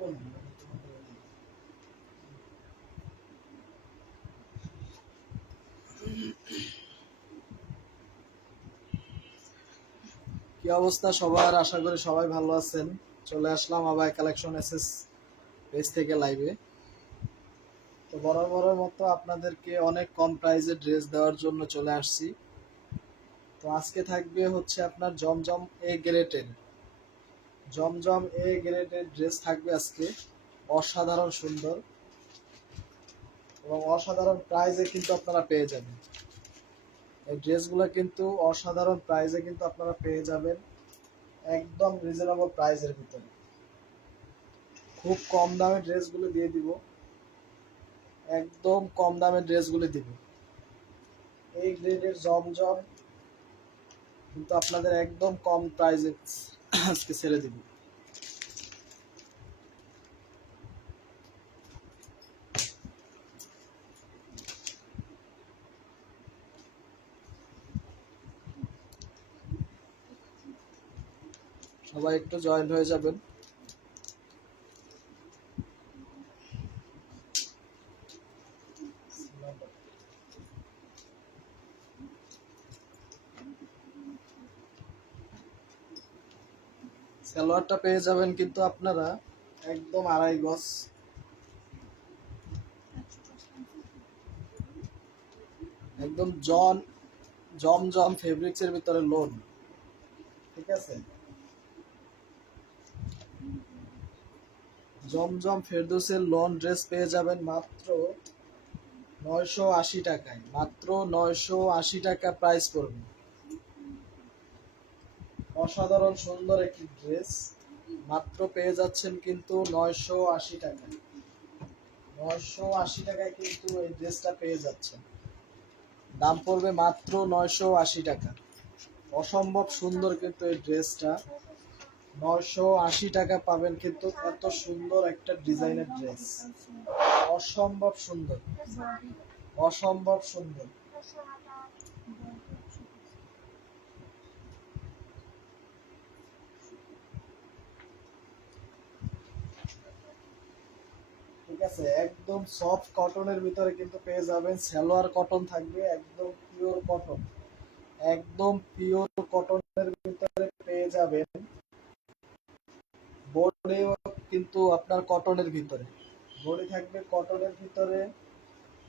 কি অবস্থা সবার? আশা করি সবাই ভালো আছেন। চলে আসলাম আবার কালেকশন এসএস পেজ থেকে লাইভে তো বরাবরের মতো আপনাদেরকে অনেক কম প্রাইসে ড্রেস দেওয়ার জন্য চলে আসছি। তো আজকে থাকবে হচ্ছে আপনার জমজম এ গ্রেটের জমজম এ গ্রেটের ড্রেস থাকবে আজকে। অসাধারণ সুন্দর। এবং অসাধারণ প্রাইজে কিন্তু আপনারা পেয়ে যাবেন। এই ড্রেসগুলো কিন্তু অসাধারণ প্রাইজে কিন্তু আপনারা পেয়ে যাবেন। একদম রিজনেবল প্রাইজের ভিতরে। খুব কম দামে ড্রেসগুলো দিয়ে দিব। একদম কম দামে ড্রেসগুলো দিব। এই গ্রেডের জমজম কিন্তু আপনাদের একদম কম প্রাইজে আজকে ছেড়ে দিব। সবাই একটু জয়েন হয়ে যাবেন। সালোয়ারটা পেয়ে যাবেন কিন্তু আপনারা একদম আড়াই গজ। একদম জন, জমজম ফেব্রিক্স এর ভিতরে লোন ঠিক আছে? জমজম ফেরদৌসের লোন ড্রেস পেয়ে যাবেন মাত্র নয়শো আশি টাকায়। মাত্র নয়শো আশি টাকা প্রাইস পড়বে। অসাধারণ সুন্দর একটি ড্রেস। মাত্র পেয়ে যাচ্ছেন কিন্তু নয়শো আশি টাকায় নয়শো আশি টাকায় কিন্তু এই ড্রেসটা পেয়ে যাচ্ছেন। দাম পড়বে মাত্র নয়শো আশি টাকা। অসম্ভব সুন্দর কিন্তু এই ড্রেসটা। নয়শো আশি টাকা পাবেন কিন্তু এত সুন্দর একটা ডিজাইনের ড্রেস। অসম্ভব সুন্দর। অসম্ভব সুন্দর। ঠিক আছে? একদম সফট কটনের ভিতরে কিন্তু পেয়ে যাবেন। সালোয়ার কটন থাকবে, একদম পিওর কটন একদম পিওর কটনের ভিতরে পেয়ে যাবেন। বডিও কিন্তু আপনার কটনের ভিতরে। বডি থাকবে কটনের ভিতরে,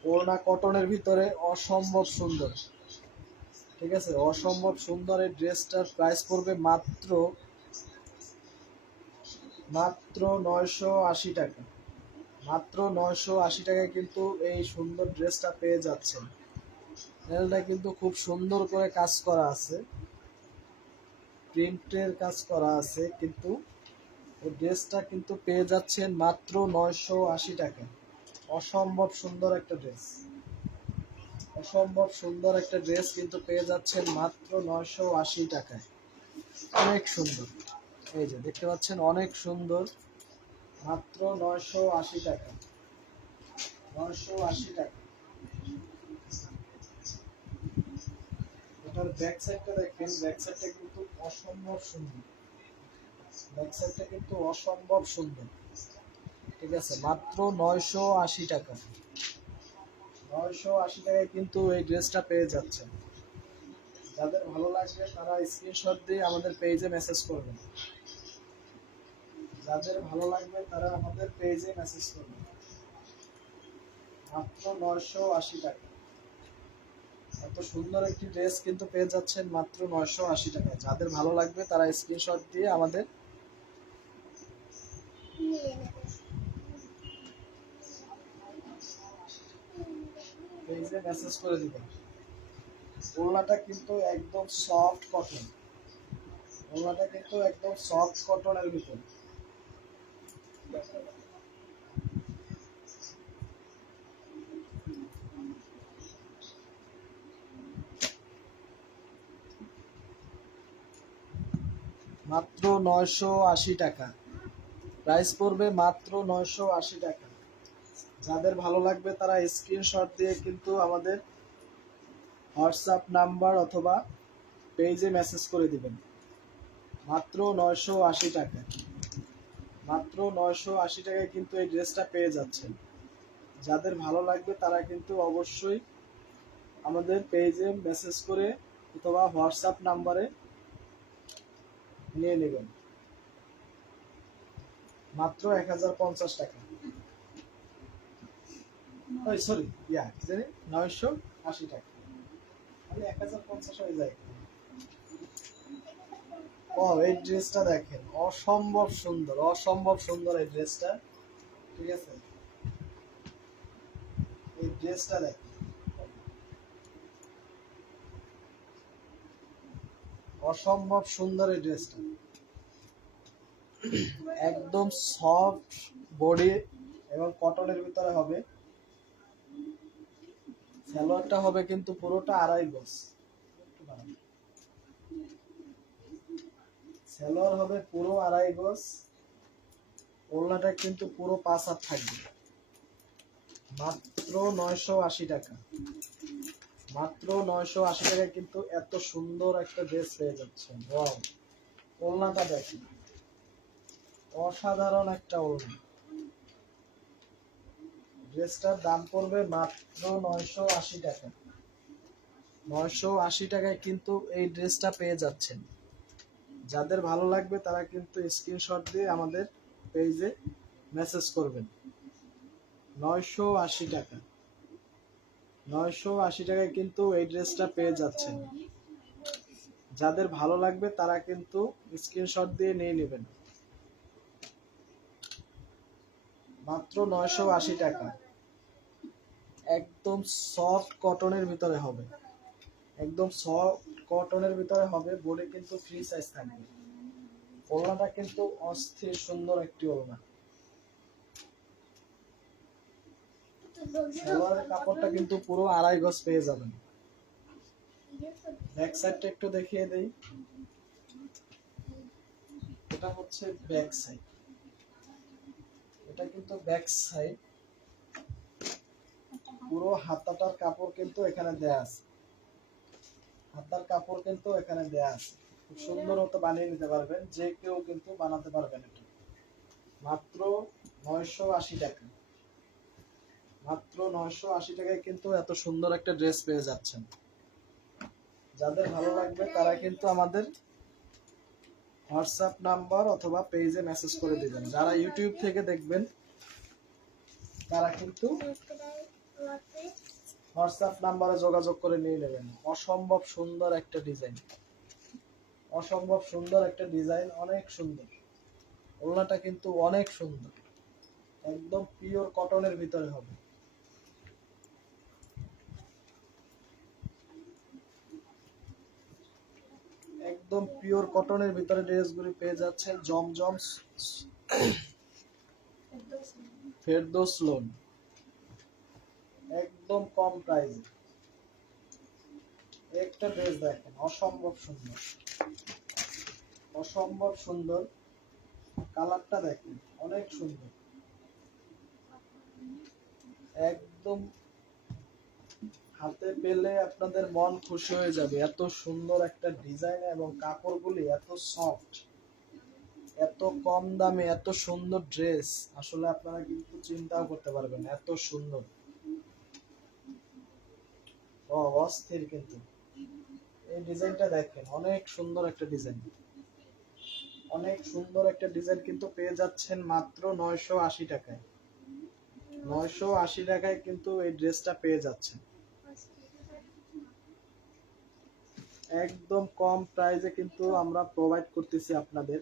ওড়না কটনের ভিতরে। অসম্ভব সুন্দর। ঠিক আছে? অসম্ভব সুন্দর এই ড্রেসটার প্রাইস পড়বে মাত্র মাত্র নয়শো আশি টাকা। মাত্র নয়শো আশি টাকায় কিন্তু এই সুন্দর ড্রেসটা পেয়ে যাচ্ছেন। চ্যানেলটা কিন্তু খুব সুন্দর করে কাজ করা আছে। প্রিন্টের কাজ করা আছে, কিন্তু এই ড্রেসটা কিন্তু পেয়ে যাচ্ছেন মাত্র নয়শো আশি টাকা অসম্ভব সুন্দর একটা ড্রেস। অসম্ভব সুন্দর একটা ড্রেস কিন্তু পেয়ে যাচ্ছেন মাত্র নয়শো আশি টাকায়। অনেক সুন্দর। এই যে দেখতে পাচ্ছেন, অনেক সুন্দর। মাত্র নয়শো আশি টাকা। নয়শো আশি টাকা। এটার ব্যাক সাইডটা দেখেন ব্যাক সাইডটা কিন্তু অসম্ভব সুন্দর। ব্যাক সাইডটা কিন্তু অসম্ভব সুন্দর। ঠিক আছে, মাত্র নয়শো আশি টাকা। নয়শো আশি টাকায় কিন্তু এই ড্রেসটা পেয়ে যাচ্ছেন। যাদের ভালো লাগবে তারা স্ক্রিনশট দিয়ে আমাদের পেজে মেসেজ করবেন। যাদের ভালো লাগবে তারা আমাদের পেজে মেসেজ করবেন মাত্র নয়শো আশি টাকা। এত সুন্দর একটি ড্রেস কিন্তু পেয়ে যাচ্ছেন মাত্র নয়শো আশি টাকায়। যাদের ভালো লাগবে তারা স্ক্রিনশট দিয়ে আমাদের পেজে মেসেজ করে দিবেন। ওড়নাটা কিন্তু একদম সফট কটন ওড়নাটা কিন্তু একদম সফট কটনের ভিতর। মাত্র নয়শো আশি টাকা। প্রাইস পড়বে মাত্র নয়শো আশি টাকা। যাদের ভালো লাগবে তারা স্ক্রিনশট দিয়ে কিন্তু আমাদের হোয়াটসঅ্যাপ নাম্বার অথবা পেজে মেসেজ করে দিবেন। মাত্র নয়শো আশি টাকা। মাত্র নয়শো আশি টাকায় কিন্তু এই ড্রেসটা পেয়ে যাচ্ছেন। যাদের ভালো লাগবে তারা কিন্তু অবশ্যই আমাদের পেজে মেসেজ করে অথবা হোয়াটসঅ্যাপ নাম্বারে নিয়ে নেবেন। মাত্র এক হাজার পঞ্চাশ টাকা। সরি ইয়া জানি? নয়শো আশি টাকা। এক হাজার পঞ্চাশ হয়ে যায় ও, এই ড্রেসটা দেখেন। অসম্ভব সুন্দর অসম্ভব সুন্দর এই ড্রেসটা। ঠিক আছে? এই ড্রেসটা দেখেন। অসম্ভব সুন্দর এই ড্রেসটা। একদম সফট বডি এবং কটনের ভিতরে হবে। সালোয়ারটা হবে কিন্তু পুরোটা আড়াই গজ। সালোয়ার হবে পুরো আড়াই গজ। ওড়নাটা কিন্তু পুরো পাঁচ হাত থাকবে। মাত্র নয়শো আশি টাকা। মাত্র নয়শো আশি টাকায় কিন্তু এত সুন্দর একটা ড্রেস পেয়ে যাচ্ছেন। ওয়াও। ওড়নাটা দেখেন। অসাধারণ একটা ওড়না। ড্রেসটার দাম পড়বে মাত্র নয়শো আশি টাকা। নয়শো আশি টাকায় কিন্তু এই ড্রেসটা পেয়ে যাচ্ছেন। যাদের ভালো লাগবে তারা কিন্তু স্ক্রিনশট দিয়ে আমাদের পেজে মেসেজ করবেন। নয়শো আশি টাকা। নয়শো আশি টাকায় কিন্তু এই ড্রেসটা পেয়ে যাচ্ছেন। যাদের ভালো লাগবে তারা কিন্তু স্ক্রিনশট দিয়ে নিয়ে নেবেন। মাত্র নয়শো আশি টাকা। একদম সফট কটনের ভিতরে হবে। একদম সফট কটনের ভিতরে হবে বডি কিন্তু ফ্রি সাইজ থাকবে। ওড়নাটা কিন্তু অস্থির, সুন্দর একটি ওড়না। সালোয়ারের কাপড়টা কিন্তু পুরো আড়াই গজ পেয়ে যাবেন। ব্যাক সাইডটা একটু দেখিয়ে দেই। এটা হচ্ছে ব্যাক সাইড। এটা কিন্তু ব্যাক সাইড। পুরো হাতাটার কাপড় কিন্তু এখানে দেয়া আছে। হাতার কাপড় কিন্তু এখানে দেয়া আছে। খুব সুন্দর মতো বানিয়ে নিতে পারবেন, যে কেউ কিন্তু বানাতে পারবেন এটা। মাত্র নয়শো আশি টাকা। মাত্র নয়শো আশি টাকায় কিন্তু এত সুন্দর একটা ড্রেস পেয়ে যাচ্ছেন। যাদের ভালো লাগবে তারা কিন্তু আমাদের হোয়াটসঅ্যাপ নাম্বার অথবা পেজে মেসেজ করে দিবেন। যারা ইউটিউব থেকে দেখবেন, তারা কিন্তু হোয়াটসঅ্যাপ নাম্বারে যোগাযোগ করে নিয়ে নেবেন। অসম্ভব সুন্দর একটা ডিজাইন। অসম্ভব সুন্দর একটা ডিজাইন, অনেক সুন্দর। ওড়নাটা কিন্তু অনেক সুন্দর। একদম পিওর কটনের ভিতরে হবে। একদম পিওর কটনের ভিতরে ড্রেসগুলি পেয়ে যাচ্ছেন জমজম ফেরদোস লোন একদম কম প্রাইসে একটা ড্রেস দেখেন, অসম্ভব সুন্দর। অসম্ভব সুন্দর। কালারটা দেখেন, অনেক সুন্দর। একদম হাতে পেলে আপনাদের মন খুশি হয়ে যাবে। এত সুন্দর একটা ডিজাইন এবং কাপড়গুলি এত সফট এত কম দামে, এত সুন্দর ড্রেস আসলে আপনারা কিন্তু চিন্তাও করতে পারবেন এত সুন্দর। অস্থির কিন্তু। এই ডিজাইনটা দেখেন, অনেক সুন্দর একটা ডিজাইন। অনেক সুন্দর একটা ডিজাইন কিন্তু পেয়ে যাচ্ছেন মাত্র নয়শো আশি টাকায়। নয়শো আশি টাকায় কিন্তু এই ড্রেসটা পেয়ে যাচ্ছেন। একদম কম প্রাইসে কিন্তু আমরা প্রোভাইড করতেছি আপনাদের।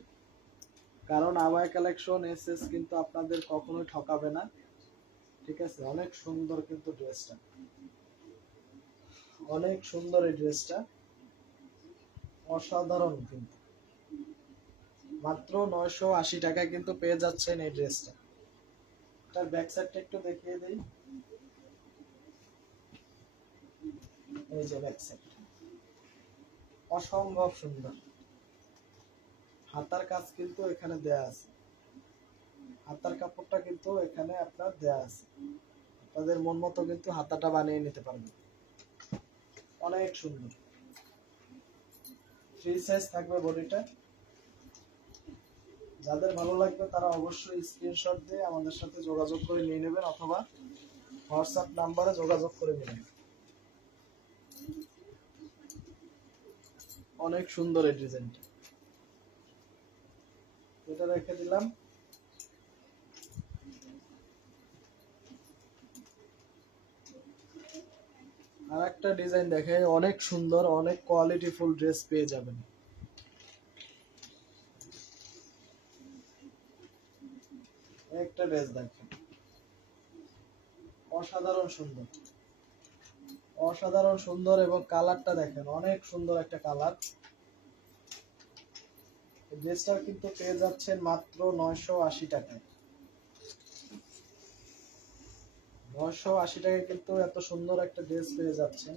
কারণ আবায় কালেকশন, এসএস কিন্তু আপনাদের কখনোই ঠকাবে না। ঠিক আছে? অনেক সুন্দর কিন্তু ড্রেসটা। অনেক সুন্দর এই ড্রেসটা। অসাধারণ কিন্তু। মাত্র নয়শো আশি টাকায় কিন্তু পেয়ে যাচ্ছেন এই ড্রেসটা। তার ব্যাক সাইডটা একটু দেখিয়ে দিই। এই যে ব্যাক সাইড। অসম্ভব সুন্দর। হাতার কাজ কিন্তু এখানে দেয়া আছে। হাতার কাপড়টা কিন্তু এখানে আপনার দেয়া আছে। আপনাদের মন মতো কিন্তু হাতাটা বানিয়ে নিতে পারবেন। অনেক সুন্দর। ফ্রি সাইজ থাকবে বডিটা যাদের ভালো লাগবে তারা অবশ্যই স্ক্রিনশট দিয়ে আমাদের সাথে যোগাযোগ করে নিয়ে নেবেন অথবা হোয়াটসঅ্যাপ নাম্বারে যোগাযোগ করে নেবেন। অনেক সুন্দর এই ডিজাইনটা এটা রেখে দিলাম। আর একটা ডিজাইন দেখে অনেক সুন্দর, অনেক কোয়ালিটি ফুল ড্রেস পেয়ে যাবেন। একটা ড্রেস দেখেন। অসাধারণ সুন্দর। অসাধারণ সুন্দর এবং কালারটা দেখেন, অনেক সুন্দর একটা কালার। ড্রেসটা কিন্তু পেয়ে যাচ্ছেন মাত্র নয়শো আশি টাকায়। নয়শো আশি টাকায় কিন্তু এত সুন্দর একটা ড্রেস পেয়ে যাচ্ছেন।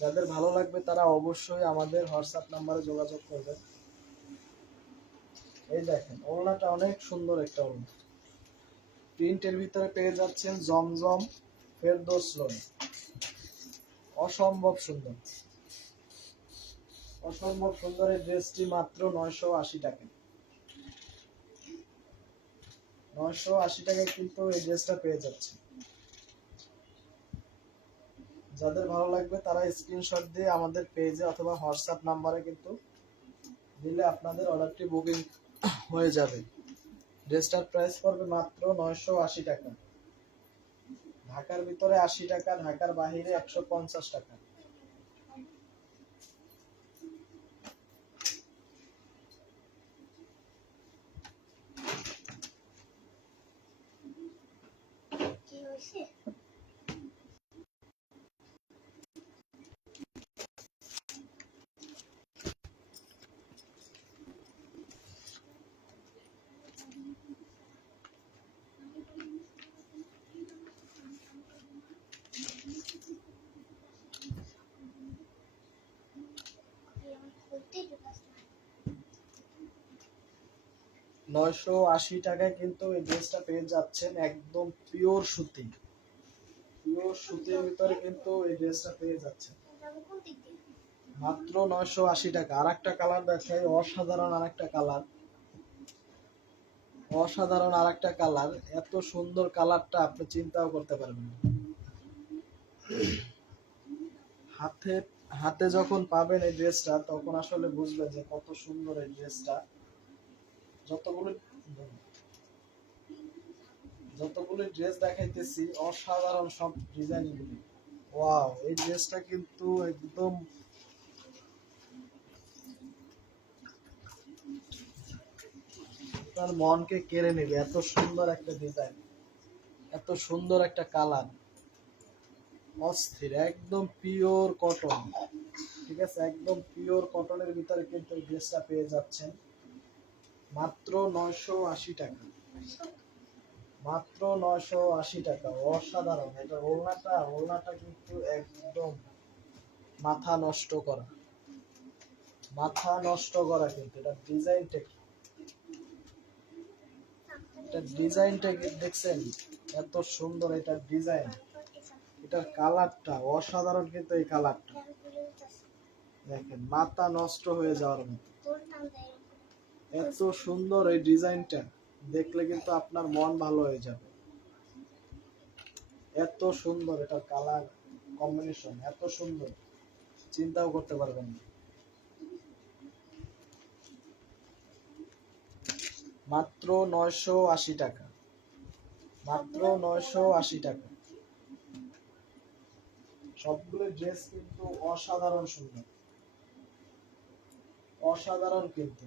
যাদের ভালো লাগবে তারা অবশ্যই আমাদের হোয়াটসঅ্যাপ নাম্বারে যোগাযোগ করবেন এই দেখেন, ওড়নাটা অনেক সুন্দর একটা ওড়না। প্রিন্টের ভিতরে পেয়ে যাচ্ছেন জমজম ফেরদোস লোন অসম্ভব সুন্দর। অসম্ভব সুন্দর এই ড্রেসটি মাত্র নয়শো আশি টাকা নয়শো আশি টাকায় কিন্তু এই ড্রেসটা পেয়ে যাচ্ছে যাদের ভালো লাগবে তারা স্ক্রিনশট দিয়ে আমাদের পেজে অথবা হোয়াটসঅ্যাপ নাম্বারে কিন্তু দিলে আপনাদের অর্ডারটি বুকিং হয়ে যাবে। ড্রেসটার প্রাইস পড়বে মাত্র নয়শো আশি টাকা। ঢাকার ভিতরে আশি টাকা, ঢাকার বাহিরে একশো পঞ্চাশ টাকা। নয়শো আশি টাকায় কিন্তু এই ড্রেসটা পেয়ে যাচ্ছেন একদম পিওর সুতি। পিওর সুতির ভিতরে কিন্তু এই ড্রেসটা পেয়ে যাচ্ছেন। মাত্র নয়শো আশি টাকা। আর একটা কালার দেখাই, অসাধারণ আর একটা কালার। অসাধারণ আর একটা কালার। এত সুন্দর কালারটা আপনি চিন্তাও করতে পারবেন হাতে হাতে যখন পাবেন এই ড্রেসটা, তখন আসলে বুঝবেন যে কত সুন্দর এই ড্রেসটা। যতগুলো যতগুলো ড্রেস দেখাইতেছি, অসাধারণ সব ডিজাইনগুলি। ওয়াও, এই ড্রেসটা কিন্তু একদম আপনার মনকে কেড়ে নেবে, এত সুন্দর একটা ডিজাইন এত সুন্দর একটা কালার অস্থির, একদম পিওর কটন ঠিক আছে? একদম পিওর কটনের ভিতরে কিন্তু ড্রেসটা পেয়ে যাচ্ছেন। মাত্র নয়শো আশি টাকা। মাত্র নয়শো আশি টাকা, অসাধারণ। এটা ওড়নাটা ওড়নাটা কিন্তু একদম মাথা নষ্ট করা। মাথা নষ্ট করা কিন্তু, এটা ডিজাইনটা কি এটা ডিজাইনটা দেখছেন? এত সুন্দর এটা ডিজাইন এটার কালারটা অসাধারণ কিন্তু এই কালারটা দেখেন, মাথা নষ্ট হয়ে যাওয়ার মতো। এত সুন্দর এই ডিজাইনটা। দেখলে কিন্তু আপনার মন ভালো হয়ে যাবে। এত সুন্দর এটার কালার কম্বিনেশন, এত সুন্দর। চিন্তাও করতে পারবেন না। মাত্র নয়শো আশি টাকা। মাত্র নয়শো আশি টাকা। সবগুলো ড্রেস কিন্তু অসাধারণ সুন্দর। অসাধারণ কিন্তু।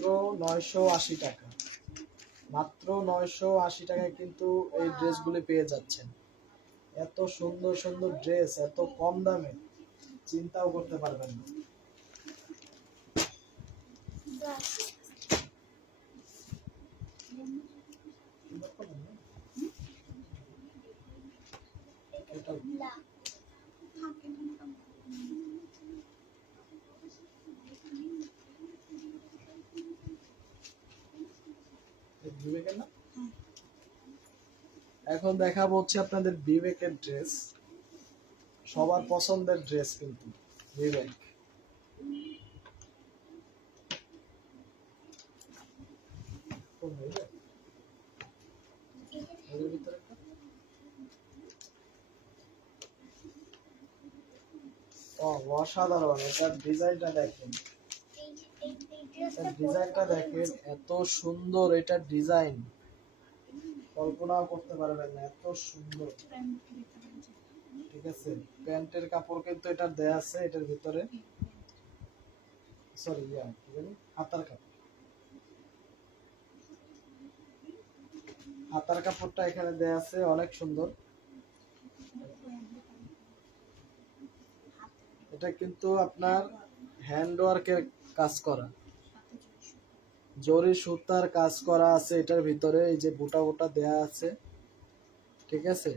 মাত্র নয়শো আশি টাকা। মাত্র নয়শো আশি টাকায় কিন্তু এই ড্রেসগুলি পেয়ে যাচ্ছেন। এত সুন্দর সুন্দর ড্রেস এত কম দামে। চিন্তাও করতে পারবেন না। এটা এখন দেখাবো হচ্ছে আপনাদের বিবেকের ড্রেস সবার পছন্দের ড্রেস কিন্তু, বিবেক। অসাধারণ, এটার ডিজাইনটা দেখেন এই যে এই এই এটার ড্রেসটা ডিজাইনটা দেখেন, এত সুন্দর এটার ডিজাইন। কল্পনাও করতে পারবেন না, এত সুন্দর। ঠিক আছে, প্যান্টের কাপড় কিন্তু এটা দেয়া আছে এটার ভিতরে। সরি হাতার কাপড়। হাতার কাপড়টা এখানে দেয়া আছে, অনেক সুন্দর। এটা কিন্তু আপনার হ্যান্ড ওয়ার্কের কাজ করা। জরি সুতার কাজ করা আছে এটার ভিতরে, এই যে বুটা বুটা দেয়া আছে, ঠিক আছে?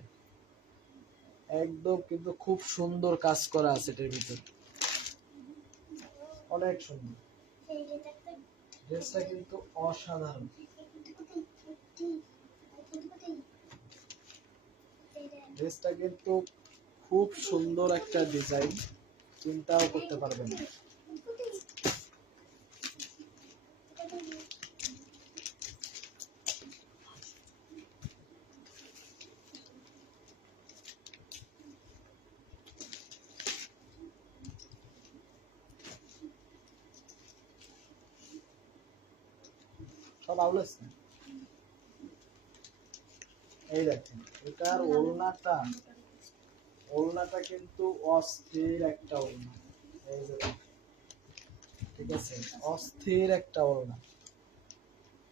একদম কিন্তু খুব সুন্দর কাজ করা আছে এটার ভিতরে। অনেক সুন্দর। ড্রেসটা কিন্তু অসাধারণ। ড্রেসটা কিন্তু খুব সুন্দর একটা ডিজাইন, চিন্তাও করতে পারবেন না। সব আউলেস না এই দেখেন, এটার ওড়নাটা ওড়নাটা কিন্তু অস্থির একটা ওড়না। এই যে ঠিক আছে, অস্থির একটা ওড়না।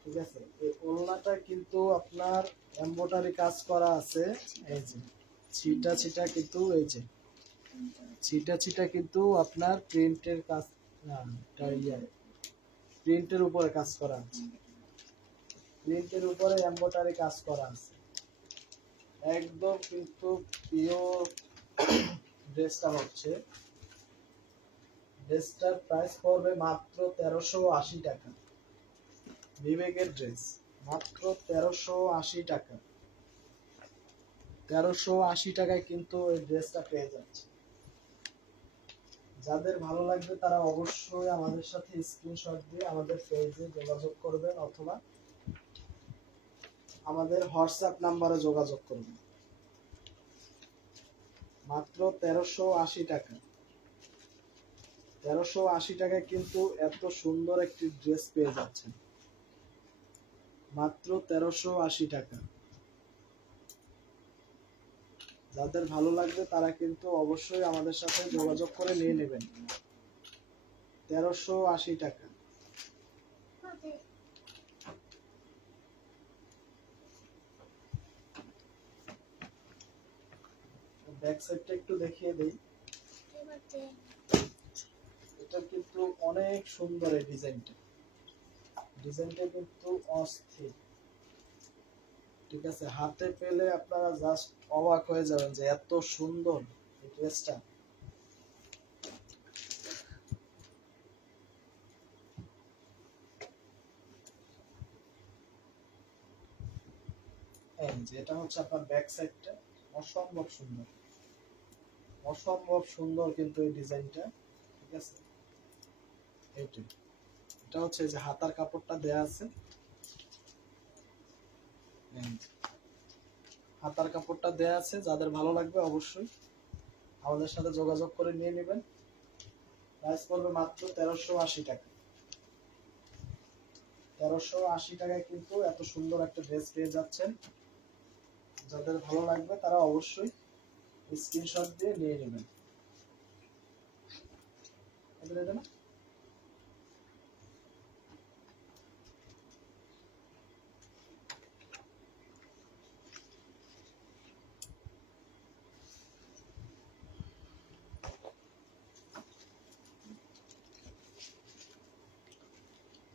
ঠিক আছে, এই ওড়নাটা কিন্তু আপনার এমব্রয়ডারি কাজ করা আছে, এই যে, ছিটা ছিটা কিন্তু এই যে, ছিটা ছিটা কিন্তু আপনার প্রিন্টের কাজ, না ইয়ে প্রিন্টের উপরে কাজ করা আছে। প্রিন্টের উপরে এমব্রয়ডারি কাজ করা আছে। একদম কিন্তু পিওর ড্রেসটা হচ্ছে। ড্রেসটার প্রাইস পড়বে মাত্র তেরোশো আশি টাকা। বিবেকের ড্রেস, মাত্র তেরোশো আশি টাকা। তেরোশো আশি টাকায় কিন্তু এই ড্রেসটা পেয়ে যাচ্ছে। যাদের ভালো লাগবে তারা অবশ্যই আমাদের সাথে স্ক্রিনশট দিয়ে আমাদের পেজে যোগাযোগ করবেন অথবা আমাদের হোয়াটসঅ্যাপ নাম্বারে যোগাযোগ করবেন মাত্র তেরোশো আশি টাকা। তেরোশো আশি টাকায় কিন্তু এত সুন্দর একটি ড্রেস পেয়ে যাচ্ছেন। মাত্র তেরোশো আশি টাকা। যাদের ভালো লাগবে তারা কিন্তু অবশ্যই আমাদের সাথে যোগাযোগ করে নিয়ে নেবেন। তেরোশো আশি টাকা। ব্যাক সাইডটা একটু দেখিয়ে দিই। এটা কিন্তু অনেক সুন্দর এই ডিজাইনটা। ডিজাইনটা কিন্তু অস্থির। ঠিক আছে, হাতে পেলে আপনারা জাস্ট অবাক হয়ে যাবেন যে এত সুন্দর এই ড্রেসটা। এই যে, এটা হচ্ছে আপনার ব্যাক সাইডটা। অসম্ভব সুন্দর। অসম্ভব সুন্দর কিন্তু এই ডিজাইনটা, ঠিক আছে? এইটা। এটা হচ্ছে যে হাতার কাপড়টা দেয়া আছে। হাতার কাপড়টা দেয়া আছে, যাদের ভালো লাগবে অবশ্যই আমাদের সাথে যোগাযোগ করে নিয়ে নেবেন। প্রাইস পড়বে মাত্র তেরোশো আশি টাকা। তেরোশো আশি টাকায় কিন্তু এত সুন্দর একটা ড্রেস পেয়ে যাচ্ছেন। যাদের ভালো লাগবে তারা অবশ্যই স্ক্রিনশট দিয়ে নিয়ে নেবেন না?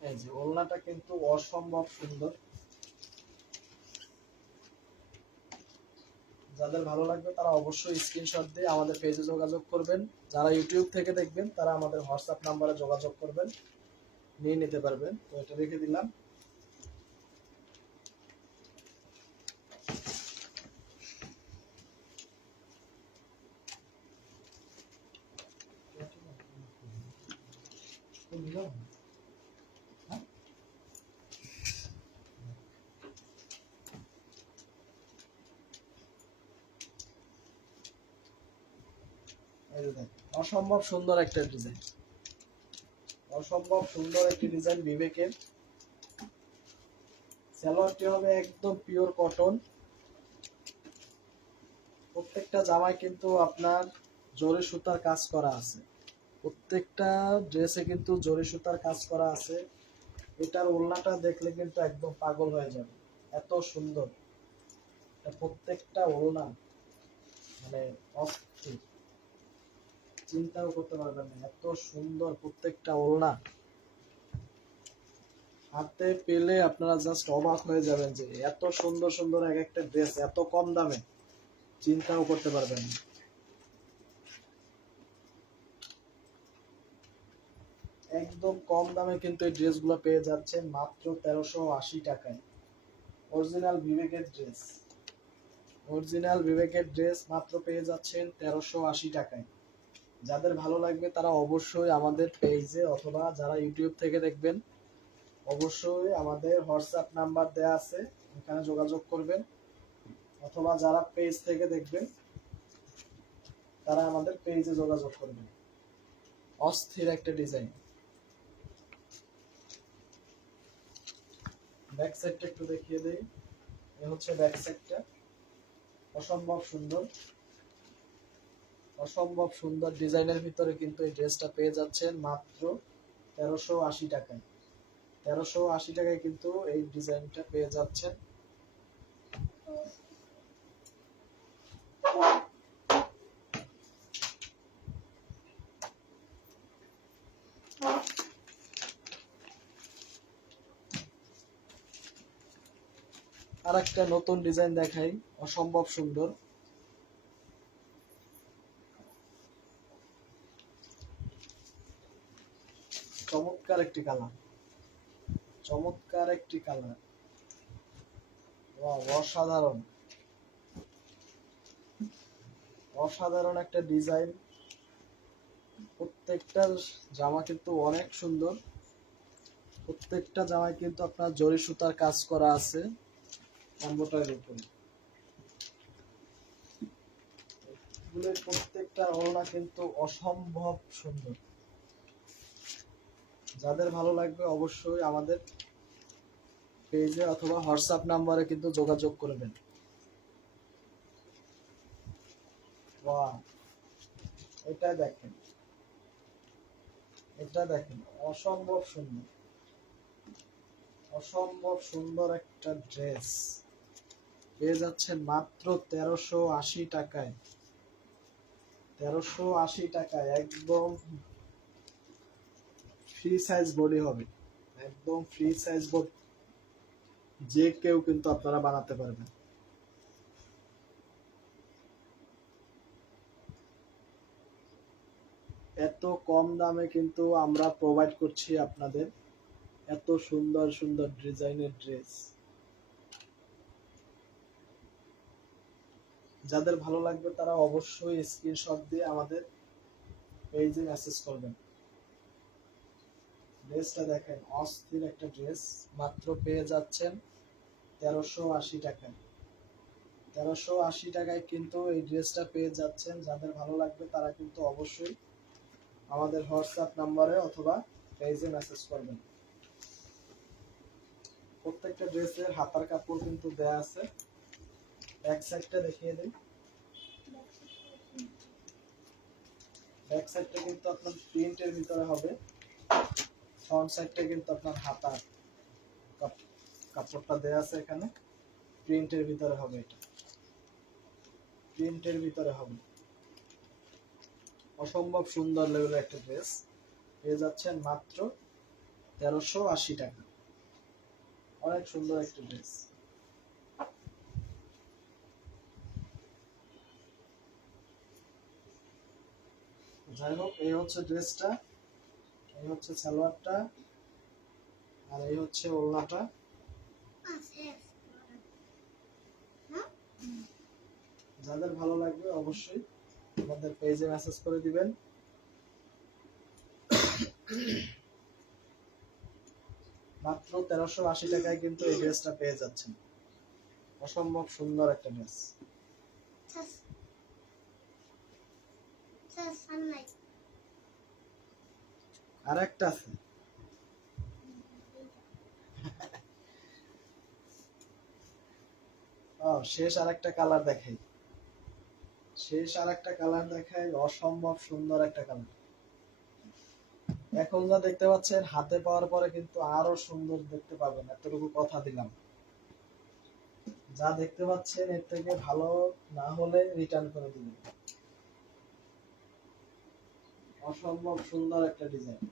এই যে ওলনাটা কিন্তু অসম্ভব সুন্দর যাদের ভালো লাগবে তারা অবশ্যই স্ক্রিনশট দিয়ে আমাদের পেজে যোগাযোগ করবেন। যারা ইউটিউব থেকে দেখবেন, তারা আমাদের হোয়াটসঅ্যাপ নাম্বারে যোগাযোগ করবেন, নিয়ে নিতে পারবেন। তো এটা রেখে দিলাম। হ্যাঁ? এই যে দেখেন, অসম্ভব সুন্দর একটা ডিজাইন। অসম্ভব সুন্দর একটি ডিজাইন বিবেকের। সালোয়ারটি হবে একদম পিওর কটন প্রত্যেকটা জামায় কিন্তু আপনার জরি সুতার কাজ করা আছে। প্রত্যেকটা ড্রেসে কিন্তু জরি সুতার কাজ করা আছে। এটার ওড়নাটা দেখলে কিন্তু একদম পাগল হয়ে যাবে। এত সুন্দর। প্রত্যেকটা ওলনা মানে অস্থির। চিন্তাও করতে পারবেন না। এত সুন্দর প্রত্যেকটা ওড়না। হাতে পেলে আপনারা জাস্ট অবাক হয়ে যাবেন যে এত সুন্দর সুন্দর এক একটা ড্রেস এত কম দামে। চিন্তাও করতে পারবেন না। একদম কম দামে কিন্তু এই ড্রেসগুলো পেয়ে যাচ্ছেন মাত্র তেরোশো আশি টাকায়। অরিজিনাল বিবেকের ড্রেস অরিজিনাল বিবেকের ড্রেস মাত্র পেয়ে যাচ্ছেন তেরোশো আশি টাকায়। যাদের ভালো লাগবে তারা অবশ্যই আমাদের পেজে অথবা যারা ইউটিউব থেকে দেখবেন, অবশ্যই আমাদের হোয়াটসঅ্যাপ নাম্বার দেয়া আছে, এখানে যোগাযোগ করবেন। অথবা যারা পেজ থেকে দেখবেন, তারা আমাদের পেজে যোগাযোগ করবেন। অস্থির একটা ডিজাইন ব্যাক সাইডটা একটু দেখিয়ে দেই। এ হচ্ছে ব্যাক সাইডটা অসম্ভব সুন্দর। অসম্ভব সুন্দর ডিজাইনের ভিতরে কিন্তু এই ড্রেসটা পেয়ে যাচ্ছেন মাত্র তেরোশো আশি টাকায়। তেরোশো আশি টাকায় কিন্তু এই ডিজাইনটা পেয়ে যাচ্ছেন। আর একটা নতুন ডিজাইন দেখাই, অসম্ভব সুন্দর চমৎকার একটি কালার চমৎকার একটি কালার অসাধারণ। অসাধারণ একটা ডিজাইন প্রত্যেকটা জামা কিন্তু অনেক সুন্দর। প্রত্যেকটা জামায় কিন্তু আপনার জরি সুতার কাজ করা আছে এম্বোটারির উপরে। প্রত্যেকটা ওড়না কিন্তু অসম্ভব সুন্দর। যাদের ভালো লাগবে অবশ্যই আমাদের পেজে অথবা হোয়াটসঅ্যাপ নাম্বারে কিন্তু যোগাযোগ করবেন। এটা দেখেন। এটা দেখেন, অসম্ভব সুন্দর। অসম্ভব সুন্দর একটা ড্রেস। পেয়ে যাচ্ছেন মাত্র তেরোশো আশি টাকায়। তেরোশো আশি টাকায়, একদম ফ্রি সাইজ বডি হবে। একদম ফ্রি সাইজ বডি যে কেউ কিন্তু আপনারা বানাতে পারবেন। এত কম দামে কিন্তু আমরা প্রোভাইড করছি আপনাদের। এত সুন্দর সুন্দর ডিজাইনের ড্রেস যাদের ভালো লাগবে তারা অবশ্যই স্ক্রিনশট দিয়ে আমাদের পেজে মেসেজ করবেন। ড্রেসটা দেখেন, অস্থির একটা ড্রেস, মাত্র পেয়ে যাচ্ছেন তেরোশো আশি টাকায়। তেরোশো আশি টাকায় কিন্তু এই ড্রেসটা পেয়ে যাচ্ছেন, যাদের ভালো লাগবে তারা কিন্তু অবশ্যই আমাদের হোয়াটসঅ্যাপ নাম্বারে অথবা পেজে মেসেজ করবেন। প্রত্যেকটা ড্রেসের হাতার কাপড় কিন্তু দেয়া আছে। এক সাইডটা দেখিয়ে দিই। ব্যাক সাইডটা কিন্তু আপনার প্রিন্টের ভিতরে হবে। ফ্রন্ট সাইডটা কিন্তু আপনার হাতার কাপড়টা দেয়া আছে এখানে। প্রিন্টের ভিতরে হবে এটা। প্রিন্টের ভিতরে হবে। অসম্ভব সুন্দর লেভেলের একটা ড্রেস পেয়ে যাচ্ছেন মাত্র তেরোশো আশি টাকা। অনেক সুন্দর একটা ড্রেস যাই হোক, এই হচ্ছে ড্রেসটা এই হচ্ছে সালোয়ারটা, আর এই হচ্ছে ওড়নাটা। যাদের ভালো লাগবে অবশ্যই আমাদের পেজে মেসেজ করে দিবেন। মাত্র তেরোশো আশি টাকায় কিন্তু এই ড্রেসটা পেয়ে যাচ্ছেন। অসম্ভব সুন্দর একটা ড্রেস। আর একটা আছে শেষ আর একটা কালার দেখাই। শেষ আর একটা কালার দেখাই, অসম্ভব সুন্দর একটা কালার এখন যা দেখতে পাচ্ছেন, হাতে পাওয়ার পরে কিন্তু আরও সুন্দর দেখতে পাবেন, এতটুকু কথা দিলাম। যা দেখতে পাচ্ছেন, এর থেকে ভালো না হলে রিটার্ন করে দিবেন। অসম্ভব সুন্দর একটা ডিজাইন।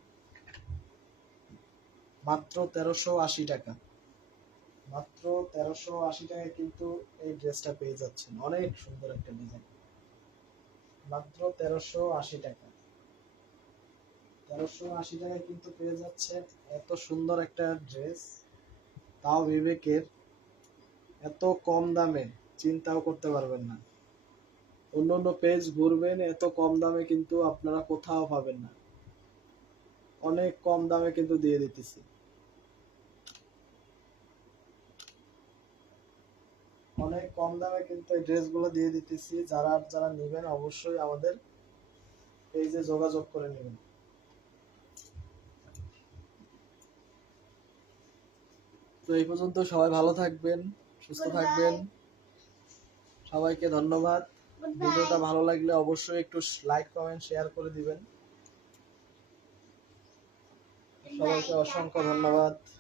মাত্র তেরোশো আশি টাকা। মাত্র তেরোশো আশি টাকায় কিন্তু এই ড্রেসটা পেয়ে যাচ্ছেন। অনেক সুন্দর একটা ডিজাইন। মাত্র তেরোশো আশি টাকা। তেরোশো আশি টাকায় কিন্তু পেয়ে যাচ্ছে এত সুন্দর একটা ড্রেস। তাও বিবেকের এত কম দামে চিন্তাও করতে পারবেন না। অন্য অন্য পেজ ঘুরবেন এত কম দামে কিন্তু আপনারা কোথাও পাবেন না। অনেক কম দামে কিন্তু দিয়ে দিতেছি। অনেক কম দামে কিন্তু এই ড্রেসগুলো দিয়ে দিতেছি। যারা যারা নেবেন অবশ্যই আমাদের পেজে যোগাযোগ করে নেবেন। তো এই পর্যন্ত সবাই ভালো থাকবেন সুস্থ থাকবেন। সবাইকে ধন্যবাদ। ভিডিওটা ভালো লাগলে অবশ্যই একটু লাইক কমেন্ট শেয়ার করে দিবেন। সবাইকে অসংখ্য ধন্যবাদ।